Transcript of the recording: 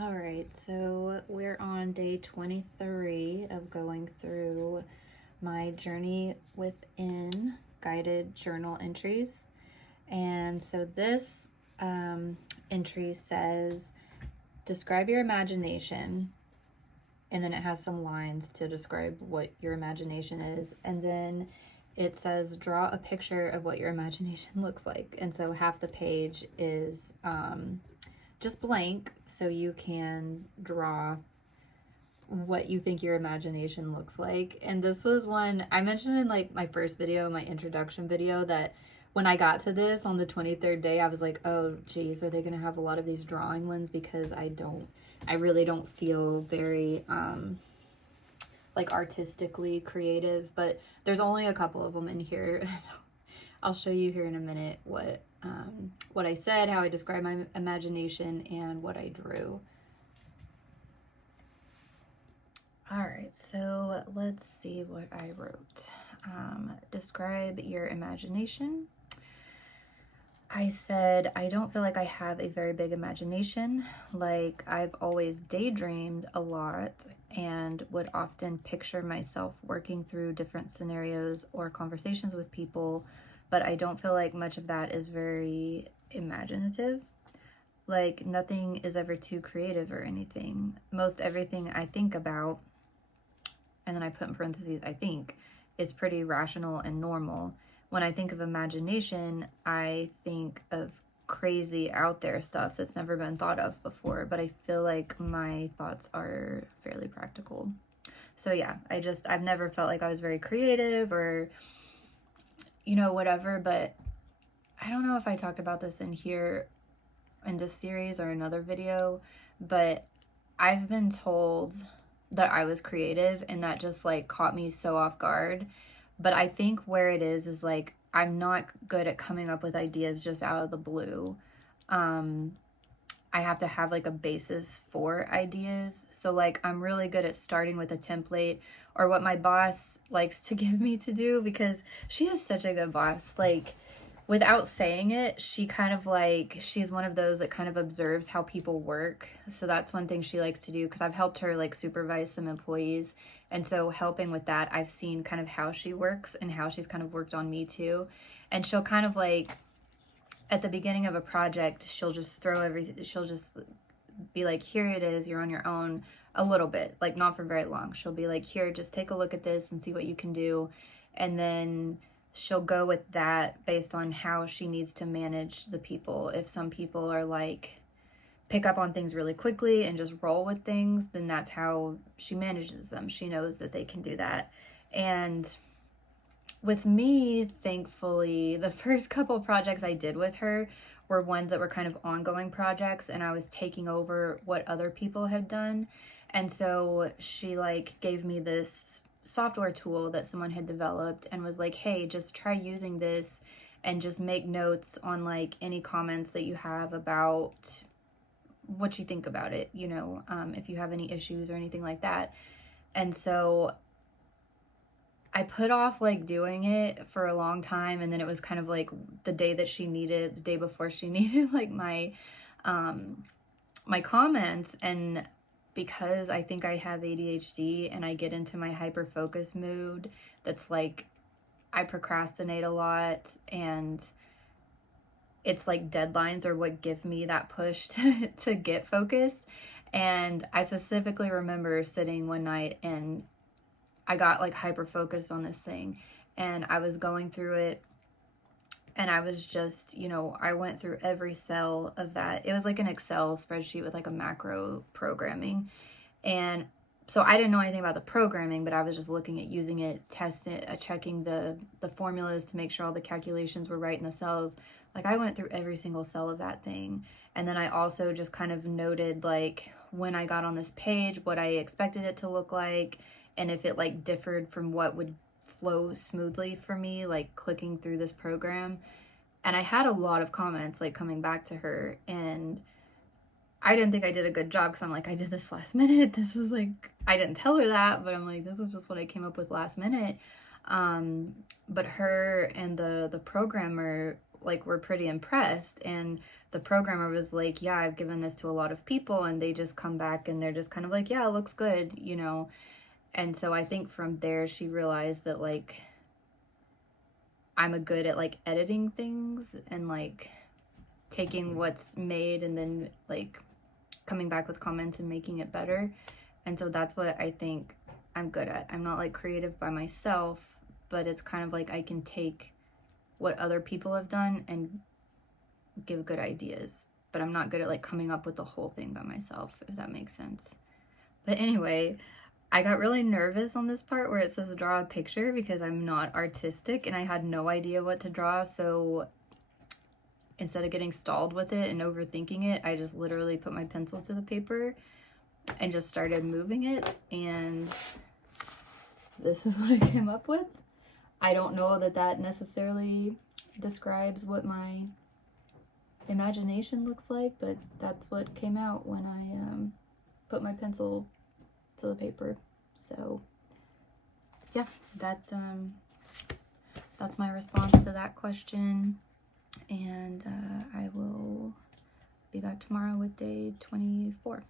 All right, so we're on day 23 of going through my Journey Within guided journal entries. And so this entry says, describe your imagination. And then it has some lines to describe what your imagination is. And then it says, draw a picture of what your imagination looks like. And so half the page is just blank, so you can draw what you think your imagination looks like. And this was one I mentioned in like my first video, my introduction video, that when I got to this on the 23rd day, I was like, oh geez, are they gonna have a lot of these drawing ones? Because I really don't feel very like artistically creative, but there's only a couple of them in here. I'll show you here in a minute what I said, how I described my imagination, and what I drew. All right, so let's see what I wrote. Describe your imagination. I said, I don't feel like I have a very big imagination. Like, I've always daydreamed a lot and would often picture myself working through different scenarios or conversations with people, but I don't feel like much of that is very imaginative. Like, nothing is ever too creative or anything. Most everything I think about, and then I put in parentheses, I think, is pretty rational and normal. When I think of imagination, I think of crazy out there stuff that's never been thought of before, but I feel like my thoughts are fairly practical. So yeah, I've never felt like I was very creative or, whatever, but I don't know if I talked about this in here in this series or another video, but I've been told that I was creative, and that just like caught me so off guard. But I think where it is like I'm not good at coming up with ideas just out of the blue. I have to have like a basis for ideas. So like I'm really good at starting with a template, or what my boss likes to give me to do, because she is such a good boss. Like, without saying it, she kind of like, she's one of those that kind of observes how people work. So that's one thing she likes to do, because I've helped her like supervise some employees. And so helping with that, I've seen kind of how she works and how she's kind of worked on me too. And she'll kind of like, at the beginning of a project, she'll just throw everything, she'll just be like, here it is, you're on your own, a little bit, like not for very long. She'll be like, here, just take a look at this and see what you can do. And then she'll go with that based on how she needs to manage the people. If some people are like, pick up on things really quickly and just roll with things, then that's how she manages them. She knows that they can do that. And with me, thankfully, the first couple projects I did with her were ones that were kind of ongoing projects, and I was taking over what other people had done. And so she like gave me this software tool that someone had developed and was like, hey, just try using this and just make notes on like any comments that you have about what you think about it, if you have any issues or anything like that. And so I put off like doing it for a long time, and then it was kind of like the day before she needed like my comments. And because I think I have ADHD and I get into my hyper focus mood, that's like I procrastinate a lot, and it's like deadlines are what give me that push to get focused. And I specifically remember sitting one night and I got like hyper focused on this thing, and I was going through it, and I was just, I went through every cell of that. It was like an Excel spreadsheet with like a macro programming. And so I didn't know anything about the programming, but I was just looking at using it, testing it, checking the formulas to make sure all the calculations were right in the cells. Like, I went through every single cell of that thing. And then I also just kind of noted like when I got on this page, what I expected it to look like, and if it like differed from what would flow smoothly for me, like clicking through this program. And I had a lot of comments like coming back to her, and I didn't think I did a good job, because I'm like, I did this last minute. This was like, I didn't tell her that, but I'm like, this is just what I came up with last minute. But her and the programmer like were pretty impressed, and the programmer was like, yeah, I've given this to a lot of people and they just come back and they're just kind of like, yeah, it looks good, you know. And so I think from there she realized that like I'm a good at like editing things and like taking what's made and then like coming back with comments and making it better. And so that's what I think I'm good at. I'm not like creative by myself, but it's kind of like I can take what other people have done and give good ideas, but I'm not good at like coming up with the whole thing by myself, if that makes sense. But anyway, I got really nervous on this part where it says draw a picture because I'm not artistic and I had no idea what to draw. So instead of getting stalled with it and overthinking it, I just literally put my pencil to the paper and just started moving it, and this is what I came up with. I don't know that that necessarily describes what my imagination looks like, but that's what came out when I put my pencil to the paper. So yeah, that's my response to that question, and I will be back tomorrow with day 24.